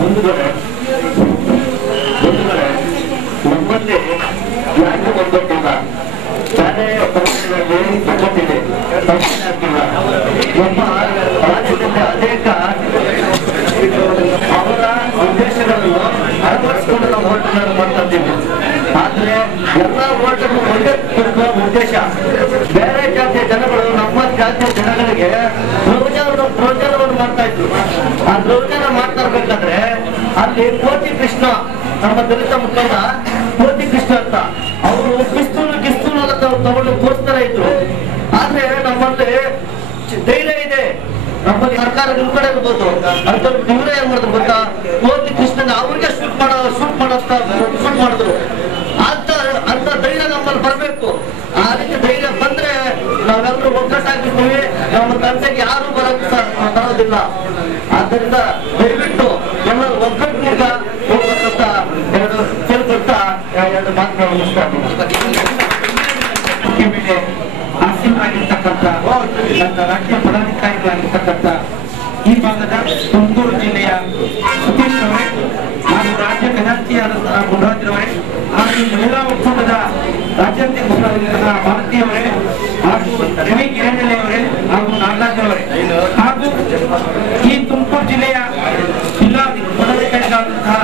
ಮುಂದುಗಡೆ ನಮ್ಮಲ್ಲಿ ಯಾಕೆ ಒಗ್ಗಟ್ಟಿಲ್ಲ, ತಾನೇ ಪ್ರದೇಶಗಳಲ್ಲಿ ಒಗ್ಗಟ್ಟಿದೆ, ಸಮಸ್ಯೆ ಆಗ್ತಿಲ್ಲ. ನಮ್ಮ ರಾಜ್ಯದಲ್ಲಿ ಅನೇಕ ಅವರ ಉದ್ದೇಶಗಳನ್ನು ಅಳವಡಿಸಿಕೊಂಡು ನಾವು ಓಟನ್ನು ಮಾಡ್ತಾ ಇದ್ದೀವಿ. ಆದ್ರೆ ಎಲ್ಲ ಓಟನ್ನು ಒಗ್ಗಟ್ಟಿರುವ ಉದ್ದೇಶ ಬೇರೆ ಜಾತಿಯ ಜನಗಳು ನಮ್ಮ ಜಾತಿಯ ಜನಗಳಿಗೆ ಪ್ರವಚನವನ್ನು ಮಾಡ್ತಾ ಇದ್ರು. ಆ ಪ್ರವಚನ ಮಾಡ್ತಾ ಇರ್ಬೇಕಾದ್ರೆ ಅಲ್ಲಿ ಕೋತಿ ಕೃಷ್ಣ, ನಮ್ಮ ದಲಿತ ಮುಖಂಡ ಕೋತಿ ಕೃಷ್ಣ ಅಂತ, ಅವರು ಕಿಸ್ತೂಲು ಅಂತ ತಗೊಂಡು ತೋರಿಸ್ತಾರ ಇದ್ರು. ಆದ್ರೆ ನಮ್ಮಲ್ಲಿ ಧೈರ್ಯ ಇದೆ, ನಮ್ಮಲ್ಲಿ ಸರ್ಕಾರ ನಿಮ್ ಕಡೆ ಇರ್ಬೋದು ಅಂತ ಇವ್ರೆ ಏನ್ ಮಾಡಿದ್ರು ಗೊತ್ತಾ, ಕೋತಿ ಕೃಷ್ಣನ ಅವ್ರಿಗೆ ಶೂಟ್ ಮಾಡಿದ್ರು. ಅಂತ ಧೈರ್ಯ ನಮ್ಮಲ್ಲಿ ಬರ್ಬೇಕು. ಆ ರೀತಿ ಧೈರ್ಯ ಬಂದ್ರೆ ನಾವೆಲ್ಲರೂ ಒಗ್ಗಟ್ಟಾಗಿರ್ತೀವಿ, ನಮ್ಮ ತಂದೆಗೆ ಯಾರು ಬರೋದಿಲ್ಲ. ಆದ್ದರಿಂದ ದಯವಿಟ್ಟು ಎಲ್ಲ ಒಗ್ಗಟ್ಟಿನಿಂದ ಹೋಗ್ಬೇಕಂತ ಕೇಳ್ಕೊಳ್ತಾ ಎರಡು ಮಾತುಗಳನ್ನು ಮೇಲೆ ಆಸೀನರಾಗಿರ್ತಕ್ಕಂಥ ನನ್ನ ರಾಜ್ಯ ಪದಾಧಿಕಾರಿಗಳಾಗಿರ್ತಕ್ಕಂಥ ಈ ಭಾಗದ ತುಮಕೂರು ಜಿಲ್ಲೆಯ ಸತೀಶ್ ಅವರೇ ಹಾಗೂ ರಾಜ್ಯ ಖಜಾಂಚಿಯಾದಂತಹ ಗುಣರಾಜ್ರವರೇ ಹಾಗೂ ಮಹಿಳಾ ಒಕ್ಕೂಟದ ರಾಜ್ಯಾಧ್ಯಕ್ಷರಾಗಿರುವಂತಹ ಭಾರತೀಯವರೇ ಹಾಗೂ ರವಿ ಕಿರಣಳ್ಳಿ ಅವರೇ ಹಾಗೂ ನಾಗರಾಜ್ ಅವರೇ ಹಾಗೂ ಈ ತುಮಕೂರು ಜಿಲ್ಲೆಯ ಜಿಲ್ಲಾ ಪದಾಧಿಕಾರಿಗಳಾದಂತಹ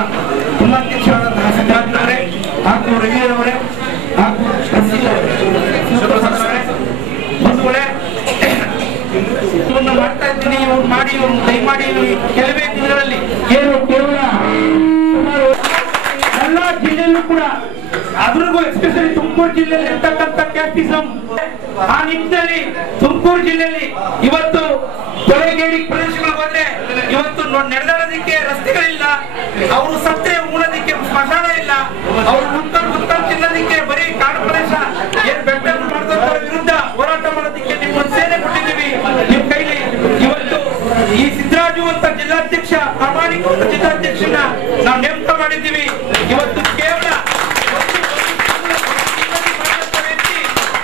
ಜಿಲ್ಲಾಧ್ಯಕ್ಷರಾದಂತಹ ಸಿದ್ದರಾಜರವರೇ ಹಾಗೂ ರವಿಯವರೇ ಹಾಗೂ ಬಂಧುಗಳೇ, ಇವನ್ನ ಮಾಡ್ತಾ ಇದ್ದೀನಿ, ಇವ್ರು ಮಾಡಿ ಇವ್ರು ದಯಮಾಡಿ ಕೆಲವೇ ದಿನಗಳಲ್ಲಿ ಕೇವಲ ಸುಮಾರು ಎಲ್ಲಾ ಜಿಲ್ಲೆಯಲ್ಲೂ ಕೂಡ, ಅದ್ರಿಗೂ ಎಸ್ಪೆಷಲಿ ತುಮಕೂರು ಜಿಲ್ಲೆಯಲ್ಲಿ ಇರ್ತಕ್ಕಂಥ ಕ್ಯಾಸ್ಟಿಸಂ, ಆ ನಿಟ್ಟಿನಲ್ಲಿ ತುಮಕೂರು ಜಿಲ್ಲೆಯಲ್ಲಿ ಇವತ್ತು ಕೊಳೆಗೇಡಿ ಪ್ರದೇಶಗಳಿಗೆ ಹೋದ್ರೆ ಇವತ್ತು ನಡೆದಾಡೋದಕ್ಕೆ ರಸ್ತೆಗಳಿಲ್ಲ, ಅವರು ಸತ್ರೆ ಉಣ್ಣೋದಕ್ಕೆ ಸ್ಮಶಾನ ಇಲ್ಲ, ಅವರು ಉತ್ತರ ತಿನ್ನೋದಕ್ಕೆ ಬರೀ ಕಾಡು ಪ್ರದೇಶ, ಏನ್ ಬೆಟ್ಟ ಮಾಡಿದವರ ವಿರುದ್ಧ ಹೋರಾಟ ಮಾಡೋದಕ್ಕೆ ನಿಮ್ಮ ಸೇನೆ ಕೊಟ್ಟಿದ್ದೀವಿ ನಿಮ್ ಕೈಲಿ. ಇವತ್ತು ಈ ಸಿದ್ದರಾಜು ಅಂತ ಜಿಲ್ಲಾಧ್ಯಕ್ಷ, ಪ್ರಾಮಾಣಿಕ ಜಿಲ್ಲಾಧ್ಯಕ್ಷನ ನಾವು ನೇಮಕ ಮಾಡಿದ್ದೀವಿ. ಇವತ್ತು ಕೇವಲ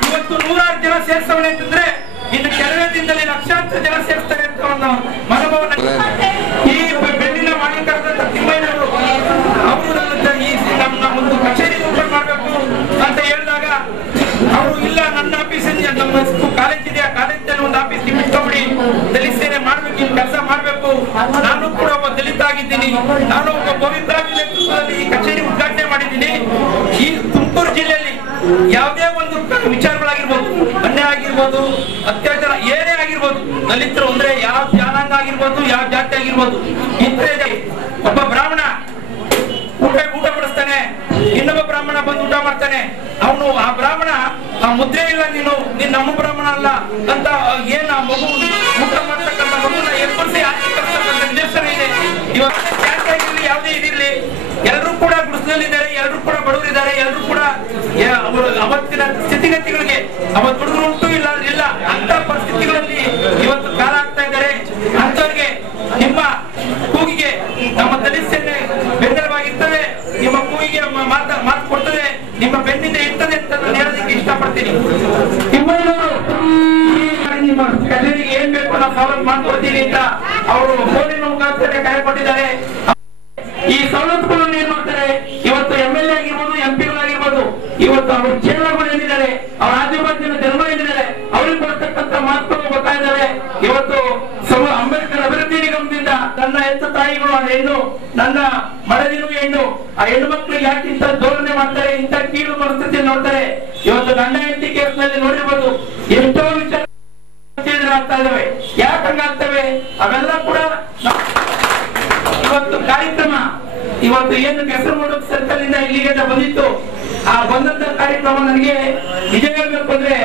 ಇವತ್ತು 100 ಜನ ಸೇರ್ಸವಣೆ ಅಂತಂದ್ರೆ ಇನ್ನು ಕೆಲವೇ ದಿನದಲ್ಲಿ ಲಕ್ಷಾಂತರ ಜನ ಸೇರ್ತಾರೆ ಅಂತ ಒಂದು ಮನೋಭಾವನೆ. ಈ ಬೆಳ್ಳಿನ ಮಾಲೀಕರಾದಂತ ತಿಮ್ಮಯ್ಯನವರು ಅವರು ಈ ನಮ್ಮ ಒಂದು ಕಚೇರಿ ಓಪನ್ ಮಾಡ್ಬೇಕು ಅಂತ ಹೇಳಿದಾಗ ಅವರು ಇಲ್ಲ, ನನ್ನ ಆಫೀಸ್ ನಮ್ಮ ಕಾಲೇಜ್ ಇದೆ, ಆ ಕಾಲೇಜಲ್ಲಿ ಒಂದು ಆಫೀಸ್ ಇಟ್ಕೊಂಡ್ಬಿಡಿ, ದಲಿತ ಸೇನೆ ಮಾಡ್ಬೇಕು, ಇಲ್ಲಿ ಕೆಲಸ ಮಾಡ್ಬೇಕು. ನಾನು ಕೂಡ ಒಬ್ಬ ದಲಿತ ಆಗಿದ್ದೀನಿ, ನಾನು ಒಬ್ಬ ಪವಿತ್ರಾಜ್ ನೇತೃತ್ವದಲ್ಲಿ ಈ ಕಚೇರಿ ಉದ್ಘಾಟನೆ ಮಾಡಿದ್ದೀನಿ. ಈ ತುಮಕೂರು ಜಿಲ್ಲೆಯಲ್ಲಿ ಯಾವುದೇ ಒಂದು ವಿಚಾರಗಳಾಗಿರ್ಬೋದು, ಅನ್ಯಾಯ ಆಗಿರ್ಬೋದು, ಅತ್ಯಾಚಾರ ಏನೇ ಆಗಿರ್ಬೋದು, ದಲಿತರು ಅಂದ್ರೆ ಯಾವ ಜನಾಂಗ ಆಗಿರ್ಬೋದು, ಯಾವ ಜಾತಿ ಆಗಿರ್ಬೋದು, ಇಂಥದೇ ಒಬ್ಬ ಬ್ರಾಹ್ಮಣ ಊಟ ಬಡಿಸ್ತಾನೆ, ಇನ್ನೊಬ್ಬ ಬ್ರಾಹ್ಮಣ ಬಂದು ಊಟ ಮಾಡ್ತಾನೆ, ಅವನು ಆ ಬ್ರಾಹ್ಮಣ ಆ ಮುದ್ರೆ ಇಲ್ಲ, ನೀನು ನಮ್ಮ ಬ್ರಾಹ್ಮಣ ಅಲ್ಲ ಅಂತ ಏನ್ ಆ ಮಗು ಊಟ ಮಾಡ್ತಕ್ಕಂಥ ಮಗುನ ಎಬ್ಬರಿಸಿ ಹಾಕಿರ್ತಕ್ಕಂಥ ನಿದರ್ಶನ ಇದೆ. ಇವತ್ತು ಯಾವುದೇ ಇದಿರ್ಲಿ, ಎಲ್ಲರೂ ಕೂಡ ಗುಡಿಸಲಿದ್ದಾರೆ, ಎಲ್ಲರೂ ಕೂಡ ಬಡವರಿದ್ದಾರೆ, ಎಲ್ಲರೂ ಕೂಡ ಅವರು ಅವತ್ತಿನ ಸ್ಥಿತಿಗತಿಗಳಿಗೆ ಅವತ್ತು ಹುಡುಗರು ಉಂಟು ಇಲ್ಲ ಅಂತ ಪರಿಸ್ಥಿತಿಗಳಲ್ಲಿ ಇವತ್ತು ಕಾಲ ಆಗ್ತಾ ಇದ್ದಾರೆ. ಅಂತವರಿಗೆ ನಿಮ್ಮ ಕೂಗಿಗೆ ನಮ್ಮ ದಲಿತ ಸೇನೆ ಬೆಂಬಲವಾಗಿರ್ತವೆ, ನಿಮ್ಮ ಕೂಗಿಗೆ ಮಾತು ಕೊಡ್ತದೆ, ನಿಮ್ಮ ಬೆನ್ನಿಂದ ಇರ್ತದೆ ಅಂತ ನಾನು ಹೇಳೋದಕ್ಕೆ ಇಷ್ಟಪಡ್ತೀನಿ. ನಿಮ್ಮ ಕಚೇರಿಗೆ ಏನ್ ಬೇಕು ನಾವು ಸವಲತ್ತು ಮಾಡ್ಕೊಡ್ತೀನಿ ಅಂತ ಅವರು ಫೋನಿನ ಮುಖಾಂತರ ಕರೆ ಕೊಟ್ಟಿದ್ದಾರೆ. ಈ ಸವಲತ್ತುಗಳನ್ನು ಏನ್ ಮಾಡ್ತಾರೆ, ಇವತ್ತು MLA ಆಗಿರ್ಬೋದು, MP ಗಳಾಗಿರ್ಬೋದು, ಇವತ್ತು ಅವರು ಚೇರ್ಗಳು ಏನಿದ್ದಾರೆ, ಅವ್ರ ಆಜುಬಾಜಿನ ಜನಗಳು ಏನಿದ್ದಾರೆ, ಅವ್ರಿಗೆ ಬರ್ತಕ್ಕಂಥ ಮಾತುಗಳು ಬರ್ತಾ ಇದ್ದಾರೆ. ಇವತ್ತು ಅಂಬೇಡ್ಕರ್ ಅಭಿವೃದ್ಧಿ ನಿಗಮದಿಂದ ನನ್ನ ಹೆತ್ತು ತಾಯಿಗಳು ಆ ಹೆಣ್ಣು, ನನ್ನ ಮಡದಿನೂ ಹೆಣ್ಣು, ಆ ಹೆಣ್ಣು ಮಕ್ಕಳಿಗೆ ಯಾಕೆ ಇಂಥ ಧೋರಣೆ ಮಾಡ್ತಾರೆ, ಇಂಥ ಕೀಳು ಪರಿಸ್ಥಿತಿಯಲ್ಲಿ ನೋಡ್ತಾರೆ. ಇವತ್ತು ಗಂಡ ಹೆಂಡತಿ ಕೇಸ್ನಲ್ಲಿ ನೋಡಿರ್ಬೋದು, ಎಷ್ಟೋ ವಿಚಾರ ಆಗ್ತಾ ಇದಾವೆ. ಯಾಕೆ ಹಂಗಾಗ್ತವೆ ಅವೆಲ್ಲ ಕೂಡ ಇವತ್ತು ಕಾರ್ಯಕ್ರಮ, ಇವತ್ತು ಏನು ಕೆಸರಮೂಡು ಸರ್ಕಲ್ ಇಂದ ಇಲ್ಲಿಗೆ ಬಂದಿತ್ತು, ಆ ಬಂದಂತ ಕಾರ್ಯಕ್ರಮ ನನಗೆ ನಿಜ ಹೇಳ್ಬೇಕು ಅಂದ್ರೆ,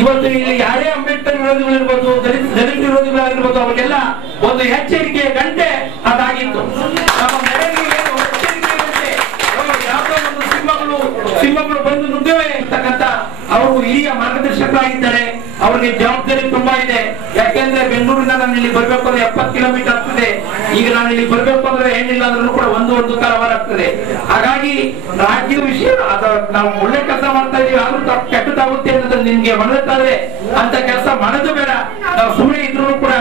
ಇವತ್ತು ಇಲ್ಲಿ ಯಾರೇ ಅಂಬೇಡ್ಕರ್ ವಿರೋಧಿಗಳಿರ್ಬೋದು, ದಲಿತ ವಿರೋಧಿಗಳಾಗಿರ್ಬೋದು, ಅವರಿಗೆಲ್ಲ ಒಂದು ಎಚ್ಚರಿಕೆಯ ಗಂಟೆ ಅದಾಗಿತ್ತು. ನಮ್ಮ ಮನೆಗೆ ಏನು ಎಚ್ಚರಿಕೆ ಗಂಟೆ, ಯಾವುದೋ ಒಂದು ಸಿಂಹಗಳು ಬಂದು ನುಗ್ಗವೇ ಇರ್ತಕ್ಕಂಥ ಅವರು ಹಿರಿಯ ಮಾರ್ಗದರ್ಶಕರಾಗಿದ್ದಾರೆ. ಅವ್ರಿಗೆ ಜವಾಬ್ದಾರಿ ತುಂಬಾ ಇದೆ. ಯಾಕೆಂದ್ರೆ ಬೆಂಗಳೂರಿನ ನಾನು ಇಲ್ಲಿ ಬರ್ಬೇಕು ಅಂದ್ರೆ 70 ಕಿಲೋಮೀಟರ್ ಆಗ್ತದೆ. ಈಗ ನಾನು ಇಲ್ಲಿ ಬರ್ಬೇಕು ಅಂದ್ರೆ ಏನಿಲ್ಲ ಅಂದ್ರೂ ಕೂಡ ಒಂದು ಕಾಲ ಆಗ್ತದೆ. ಹಾಗಾಗಿ ರಾಜ್ಯದ ವಿಷಯ ನಾವು ಒಳ್ಳೆ ಕೆಲಸ ಮಾಡ್ತಾ ಇದೀವಿ, ಆದ್ರೂ ಕೆಟ್ಟದಾಗುತ್ತೆ ಅನ್ನೋದು ನಿಮ್ಗೆ ಮನದತ್ತಾದ್ರೆ ಅಂತ ಕೆಲಸ ಮಾಡೋದು ಬೇಡ. ನಾವು ಸುಮ್ಮನೆ ಇದ್ರು ಕೂಡ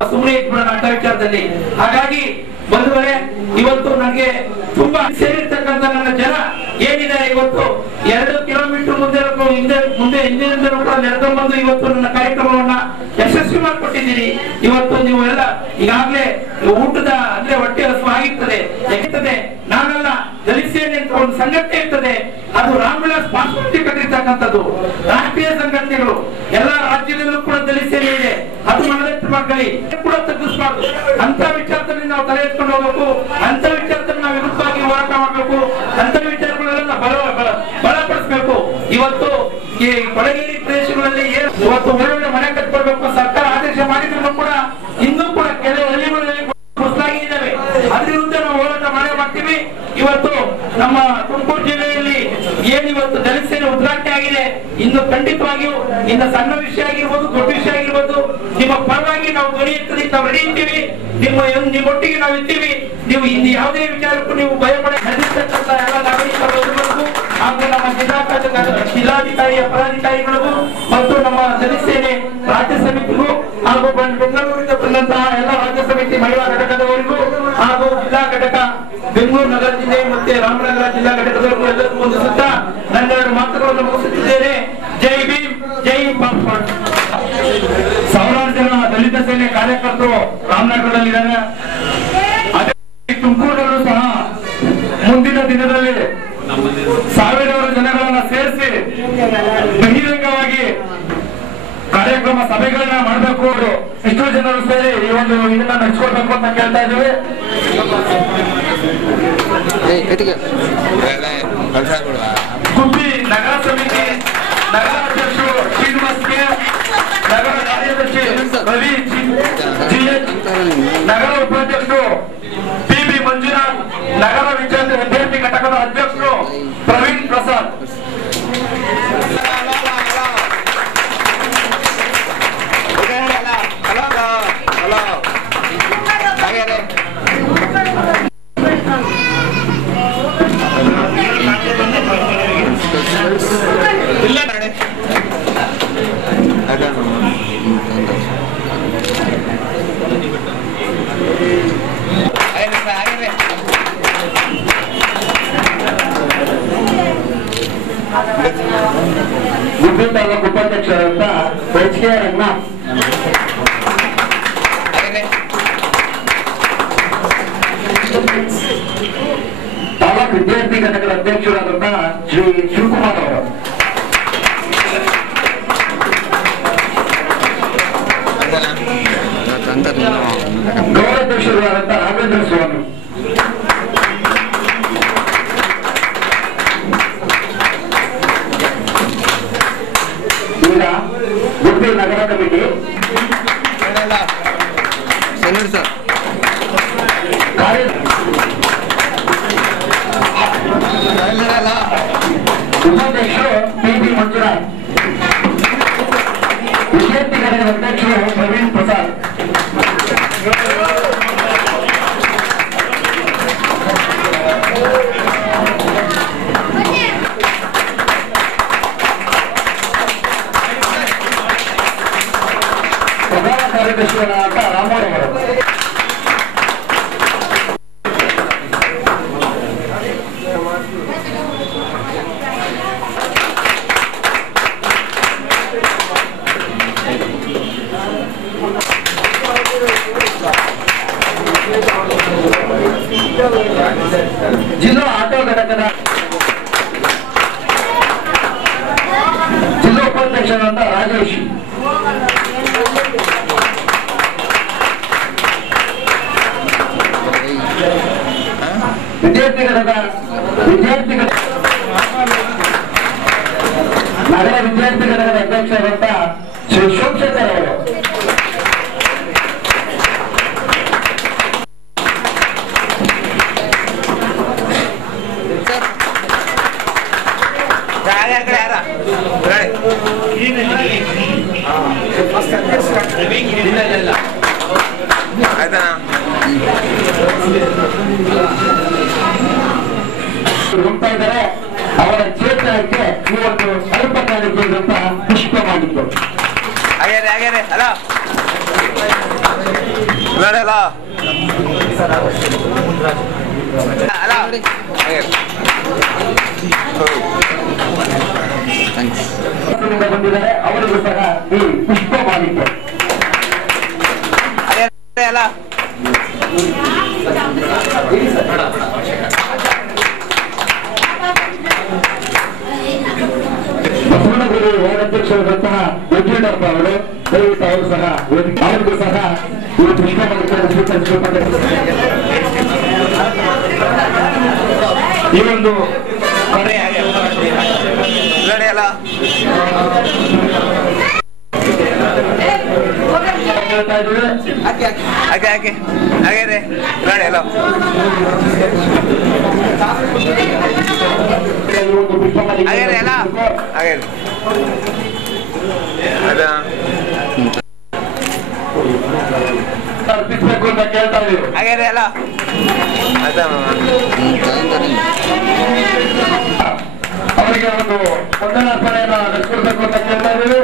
ಸುಮ್ಮನೆ ಇಟ್ಬಿಡೋಣ ಅಂತ ವಿಚಾರದಲ್ಲಿ. ಹಾಗಾಗಿ ಬಂಧುಗಳೇ, ಇವತ್ತು ನನಗೆ ತುಂಬಾ ಸೇರಿರ್ತಕ್ಕಂಥ ನನ್ನ ಜನ ಏನಿದ್ದಾರೆ, ಇವತ್ತು 2 ಕಿಲೋಮೀಟರ್ ಹಿಂದಿನಿಂದ ಕೂಡ ನೆರೆದು ಬಂದು ಇವತ್ತು ನನ್ನ ಕಾರ್ಯಕ್ರಮವನ್ನ ಯಶಸ್ವಿ ಮಾಡಿಕೊಟ್ಟಿದ್ದೀರಿ. ಇವತ್ತು ನೀವು ಎಲ್ಲ ಈಗಾಗಲೇ ಊಟದ ಅಂದ್ರೆ ಹೊಟ್ಟೆ ಹಸು ಆಗಿರ್ತದೆ. ನಾನೆಲ್ಲ ದಲಿತ ಸೇನೆ ಅಂತ ಒಂದು ಸಂಘಟನೆ ಇರ್ತದೆ, ಅದು ರಾಮವಿಲಾಸ್ ಪಾಸ್ವಾನ್ ಕಟ್ಟಿರ್ತಕ್ಕಂಥದ್ದು. ರಾಷ್ಟ್ರೀಯ ಸಂಘಟನೆಗಳು ಎಲ್ಲ ರಾಜ್ಯದಲ್ಲೂ ಕೂಡ ದಲಿತ ಸೇನೆ ಇದೆ, ಅದು ಮನದಟ್ಟು ಮಕ್ಕಳಿ ಕೂಡ ತಗ್ಗಿಸಬಾರ್ದು. ಅಂತ ವಿಚಾರದಲ್ಲಿ ನಾವು ತಲೆ ಎತ್ಕೊಂಡು ಹೋಗ್ಬೇಕು, ಅಂತ ವಿಚಾರದಲ್ಲಿ ನಾವು ವಿರುದ್ಧವಾಗಿ ಹೋರಾಟ ಮಾಡಬೇಕು, ಅಂತ ವಿಚಾರಗಳೆಲ್ಲ ಬಲಪಡಿಸಬೇಕು. ಇವತ್ತು ಈ ಕೊಳಗೇರಿ ಪ್ರದೇಶಗಳಲ್ಲಿ ಇವತ್ತು ಒಳ್ಳೊಳ್ಳೆ ಮನೆ ಕಟ್ಕೊಡ್ಬೇಕು ಸರ್ಕಾರ ಆದೇಶ ಮಾಡಿದ್ರು ಕೂಡ ಇನ್ನೂ ಕೂಡ ಕೆಲವು ಹಳ್ಳಿಗಳಲ್ಲಿ ಇದ್ದಾವೆ. ಅದ್ರ ವಿರುದ್ಧ ನಾವು ಹೋರಾಟ ಮಾಡ್ತೀವಿ. ಇವತ್ತು ನಮ್ಮ ತುಮಕೂರು ಜಿಲ್ಲೆಯಲ್ಲಿ ಏನಿವತ್ತು ದಲಿತ ಸೇನೆ ಉದ್ಘಾಟನೆ ಆಗಿದೆ, ಇನ್ನು ಖಂಡಿತವಾಗಿಯೂ ಇನ್ನು ಸಣ್ಣ ವಿಷಯ ಆಗಿರ್ಬೋದು, ದೊಡ್ಡ ವಿಷಯ ಆಗಿರ್ಬೋದು, ನಿಮ್ಮ ಪರವಾಗಿ ನಾವು ಧ್ವನಿ ಎತ್ತಲಿಕ್ಕೆ ನಾವು ರೆಡಿ ಇರ್ತೀವಿ. ನಿಮ್ಮೊಟ್ಟಿಗೆ ನಾವು ಇರ್ತೀವಿ. ನೀವು ಇನ್ನು ಯಾವುದೇ ವಿಚಾರಕ್ಕೂ ನೀವು ಭಯಪಡ ನಡೆಸತಕ್ಕಂಥ ಎಲ್ಲ ನಾಗರಿಕ ಬಂಧುಗಳಿಗೂ ಹಾಗೂ ನಮ್ಮ ಜಿಲ್ಲಾಧಿಕಾರಿ ಪದಾಧಿಕಾರಿಗಳಿಗೂ ಮತ್ತು ನಮ್ಮ ದಲಿತ ಸೇನೆ ರಾಜ್ಯ ಸಮಿತಿಗೂ ಹಾಗೂ ಬೆಂಗಳೂರಿಂದ ಬಂದಂತಹ ಎಲ್ಲ ರಾಜ್ಯ ಸಮಿತಿ ಮಹಿಳಾ ಘಟಕದವರಿಗೂ ಹಾಗೂ ಜಿಲ್ಲಾ ಘಟಕ ಬೆಂಗಳೂರು ನಗರ ಜಿಲ್ಲೆ ಮತ್ತೆ ರಾಮನಗರ ಜಿಲ್ಲಾ ಘಟಕದವರಿಗೂ ಎಲ್ಲರಿಗೂ ಹೊಂದಿಸುತ್ತಾ ನನ್ನೆರಡು ಮಾತುಗಳನ್ನು ಮುಗಿಸುತ್ತಿದ್ದೇನೆ. ಜೈ ಭೀಮ್, ಜೈ ಪಾಸ್ವಾನ್. ಸಾವಿರಾರು ಜನ ದಲಿತ ಸೇನೆ ಕಾರ್ಯಕರ್ತರು ರಾಮನಗರದಲ್ಲಿದ್ದಾರೆ. ಅದೇ ತುಮಕೂರಿನಲ್ಲೂ ಸಹ ಮುಂದಿನ ದಿನದಲ್ಲಿ ಸಾವಿರಾರು ಜನಗಳನ್ನ ಸೇರಿಸಿ ಬಹಿರಂಗವಾಗಿ ಕಾರ್ಯಕ್ರಮ ಸಭೆಗಳನ್ನ ಮಾಡಬೇಕು. ಇಷ್ಟು ಜನರು ಸೇರಿ ಈ ಒಂದು ಇದನ್ನ ನಡೆಸ್ಕೊಡ್ಬೇಕು ಅಂತ ಕೇಳ್ತಾ ಇದ್ದೀವಿ. ಗುಬ್ಬಿ ನಗರ ಸಮಿತಿ ನಗರ ಅಧ್ಯಕ್ಷರು ಶ್ರೀನಿವಾಸ್ ಕೆ, ನಗರ ಕಾರ್ಯದರ್ಶಿ ರವಿ ಜಿಎಚ್, ನಗರ ಉಪಾಧ್ಯಕ್ಷರು ಪಿಬಿ ಮಂಜುನಾಥ್, ನಗರ ವಿದ್ಯಾರ್ಥಿ ಘಟಕದ ಅಧ್ಯಕ್ಷರು ಪ್ರವೀಣ್ ಪ್ರಸಾದ್. ಗುಬ್ಬಿ ತಾಲೂಕು ಉಪಾಧ್ಯಕ್ಷರಾದ ಎಚ್ ಕೆ ರಂಗನಾಥ್, ತಾಲೂಕು ವಿದ್ಯಾರ್ಥಿ ಘಟಕದ ಅಧ್ಯಕ್ಷರಾದಂತಹ ಶ್ರೀ ಶಿವಕುಮಾರ್ ಅವರು, ಗೌರವಾಧ್ಯಕ್ಷರಾದಂತಹ ರಾಘವೇಂದ್ರ ಸ್ವಾಮಿ, ಈಗ ಗುಬ್ಬಿ ನಗರ ಕಮಿಟಿ ಉಪಾಧ್ಯಕ್ಷರು ಪಿಬಿ ಮಂಜುನಾಥ್, ವಿದ್ಯಾರ್ಥಿ ಘಟಕದ ಅಧ್ಯಕ್ಷರು ಪ್ರವೀಣ್ ಪ್ರಸಾದ್, ಪ್ರಧಾನ ಕಾರ್ಯದರ್ಶಿಗಳಾದ ರಾಮೋರವರು, ಜಿಲ್ಲಾ ಆಟೋ ಘಟಕದ ಜಿಲ್ಲಾ ಉಪಾಧ್ಯಕ್ಷರಾದ ರಾಜೇಶ್, ವಿದ್ಯಾರ್ಥಿಗಳ ನಗರ ವಿದ್ಯಾರ್ಥಿ ಘಟಕದ ಅಧ್ಯಕ್ಷರಾದ ಶ್ರೀ ಸೋಮಶೇಖರ್ ಅವರು, ಹೋಗ್ತಾ ಇದ್ದಾರೆ. ಅವರ ಚೇತನಕ್ಕೆ ಇವತ್ತು ಅಲ್ಪ ಕಾಣಿಕೆ ಪುಷ್ಪ ಮಾಡಿದ್ದು. ಬಂದಿದ್ದಾರೆ ಅವರಿಗೂ ಸಹ ಈ ಪುಷ್ಪ ಮಾಲಿಕೆ ಬಸವನಗುರು ಅಧ್ಯಕ್ಷರಾದಂತಹ ಯಜ್ಞಪ್ಪ ಅವರು ದಯವಿಟ್ಟು ಅವರು ಸಹ ಅವರಿಗೂ ಸಹ ಈ ಪುಷ್ಪ ಮಾಲಿಕೆ ಸ್ವೀಕರಿಸಬೇಕು. ಈ ಒಂದು ಅರ್ಪಿಸಬೇಕು ಅಂತ ಕೇಳ್ತಾ ಇದ್ದೀವಿ. ಅವರಿಗೆ ಒಂದು ವಂದನಾರ್ಪಣೆಯನ್ನು ನಡೆಸಿಕೊಡ್ಬೇಕು ಅಂತ ಕೇಳ್ತಾ ಇದ್ದೀವಿ.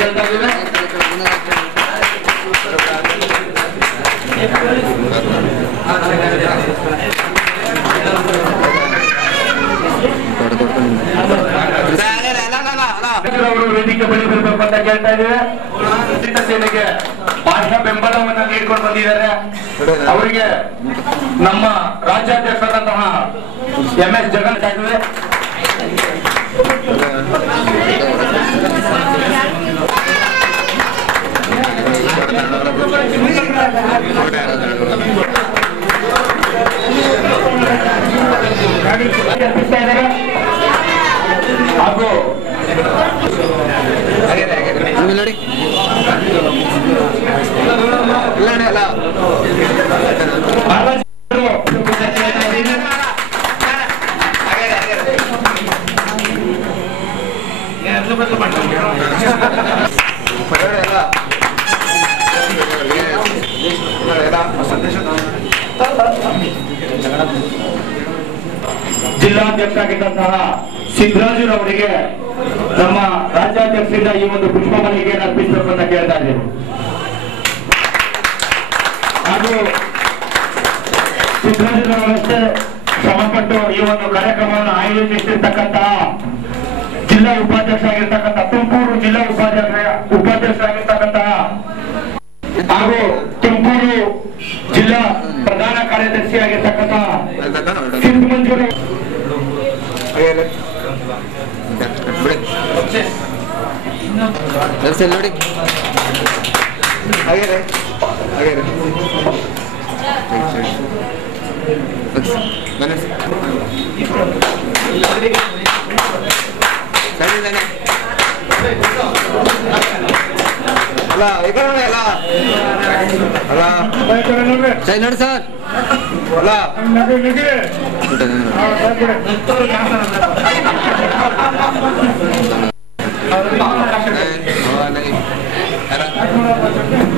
ಕೇಳ್ತಾ ಇದ್ದೀವಿ. ಅವರು ವೇದಿಕೆ ಬಳಿ ಬರಬೇಕು ಅಂತ ಕೇಳ್ತಾ ಇದ್ದೀವಿ. ಸೇನೆಗೆ ಭಾಷಾ ಬೆಂಬಲವನ್ನು ನೀಡಿಕೊಂಡು ಬಂದಿದ್ದಾರೆ. ಅವರಿಗೆ ನಮ್ಮ ರಾಜ್ಯಾಧ್ಯಕ್ಷರಾದಂತಹ MS ಜಗನ್ನಾಥ ಇದ್ದಾರೆ. ಹಾಗೂ ನೋಡಿ ಜಿಲ್ಲಾಧ್ಯಕ್ಷರಾಗಿದ್ದಂತಹ ಸಿದ್ದರಾಜುರವರಿಗೆ ನಮ್ಮ ರಾಜ್ಯಾಧ್ಯಕ್ಷರಿಂದ ಈ ಒಂದು ಪುಷ್ಪ ಮಾಲಿಕೆಯನ್ನು ಅರ್ಪಿಸಬೇಕು ಅಂತ ಕೇಳ್ತಾ ಇದ್ದೇವೆ. ಹಾಗೂ ಸಿದ್ದರಾಜುರವರಷ್ಟೇ ಶ್ರಮಪಟ್ಟು ಈ ಒಂದು ಕಾರ್ಯಕ್ರಮವನ್ನು ಆಯೋಜಿಸಿರ್ತಕ್ಕಂತಹ ಜಿಲ್ಲಾ ಉಪಾಧ್ಯಕ್ಷ ಆಗಿರ್ತಕ್ಕಂಥ ತುಮಕೂರು ಜಿಲ್ಲಾ ಉಪಾಧ್ಯಕ್ಷರಾಗಿರ್ತಕ್ಕಂತಹ ಹಾಗೂ ತುಮಕೂರು ಜಿಲ್ಲಾ ಪ್ರಧಾನ ಕಾರ್ಯದರ್ಶಿ ಆಗಿರ್ತಕ್ಕಂತಹ ಸಿದ್ದು ಮಂಜೂರು ನೋಡಿ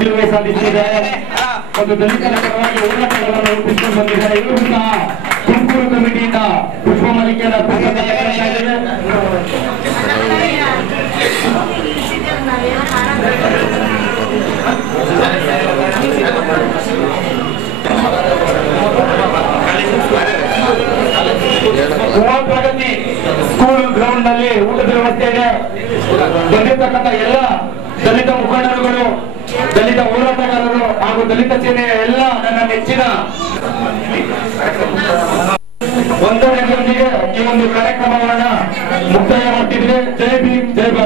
ನೋಡಿ ಸರ್ ಸಾಧಿಸಿದ್ದಾರೆ. ಒಂದು ದಲಿತರ ಪರವಾಗಿ ಹೋರಾಟಗಳನ್ನು ರೂಪಿಸಿಕೊಂಡು ಬಂದಿದ್ದಾರೆ. ಇವರು ಸಹ ತುಮಕೂರು ಕಮಿಟಿಯಿಂದ ಪುಷ್ಪ ಮಾಲಿಕೆಯನ್ನು ಪ್ರಗತಿ ಸ್ಕೂಲ್ ಗ್ರೌಂಡ್ ನಲ್ಲಿ ಊಟದ ವ್ಯವಸ್ಥೆ ಇದೆ. ಬಂದಿರತಕ್ಕಂಥ ಎಲ್ಲ ದಲಿತ ಮುಖಂಡರುಗಳು, ದಲಿತ ಹೋರಾಟಗಾರರು ಹಾಗೂ ದಲಿತ ಸೇನೆಯ ಎಲ್ಲ ನನ್ನ ನೆಚ್ಚಿನ ಒಂದೊಂದಿಗೆ ಈ ಒಂದು ಕಾರ್ಯಕ್ರಮವನ್ನ ಮುಕ್ತಾಯ ಮಾಡ್ತಿದ್ರೆ. ಜೈ ಭೀಮ್ ಜೈ ಭಾರತ್.